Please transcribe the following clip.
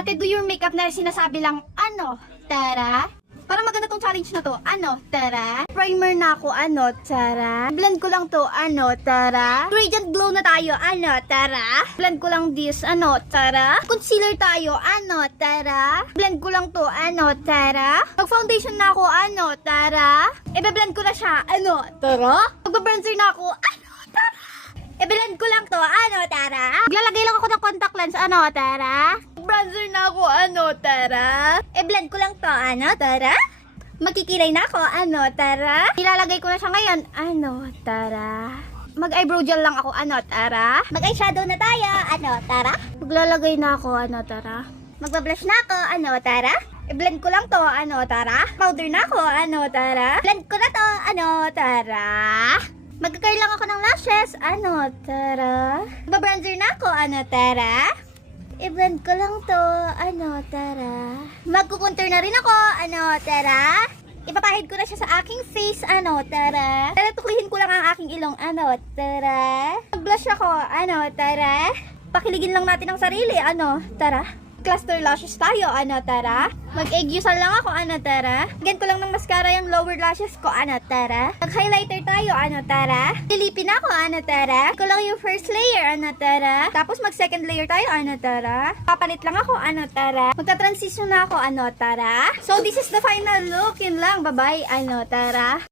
Ate, do your makeup na sinasabi lang, ano, tara? Parang maganda tong challenge na to, ano, tara? Primer na ako, ano, tara? Blend ko lang to, ano, tara? Radiant glow na tayo, ano, tara? Blend ko lang this, ano, tara? Concealer tayo, ano, tara? Blend ko lang to, ano, tara? Mag-foundation na ako, ano, tara? Ibe-blend ko na siya, ano, tara? Mag-bronzer na ako, ano, tara? I-blend ko lang to, ano, tara? Maglalagay lang ako ng contact lens, ano, tara? Bronzer na ako, ano, tara? I-blend ko lang to, ano, tara? Magkikilay na ako, ano, tara? Ilalagay ko na siya ngayon, ano, tara? Mag-eyebrow gel lang ako, ano, tara? Mag-eyeshadow na tayo, ano, tara? Maglalagay na ako, ano, tara? Magbablush na ako, ano, tara? I-blend ko lang to, ano, tara? Powder na ako, ano, tara? Blend ko na to, ano, tara? Magkakar lang ako ng lashes, ano, tara? Babronzer na ako, ano, tara? I-blend ko lang to, ano, tara? Magkukontour na rin ako, ano, tara? Ipapahid ko na siya sa aking face, ano, tara? Tuklihin ko lang ang aking ilong, ano, tara? Mag-blush ako, ano, tara? Pakiligin lang natin ang sarili, ano, tara? Cluster lashes tayo, ano, tara? Mag-egg-usal lang ako, ano, tara? Lagyan ko lang ng mascara yung lower lashes ko, ano, tara? Mag-highlighter tayo, ano, tara? Lilipin ako, ano, tara? Ko lang yung first layer, ano, tara? Tapos mag-second layer tayo, ano, tara? Papalit lang ako, ano, tara? Magta-transition na ako, ano, tara? So, this is the final look. Yun lang, bye-bye, ano, tara?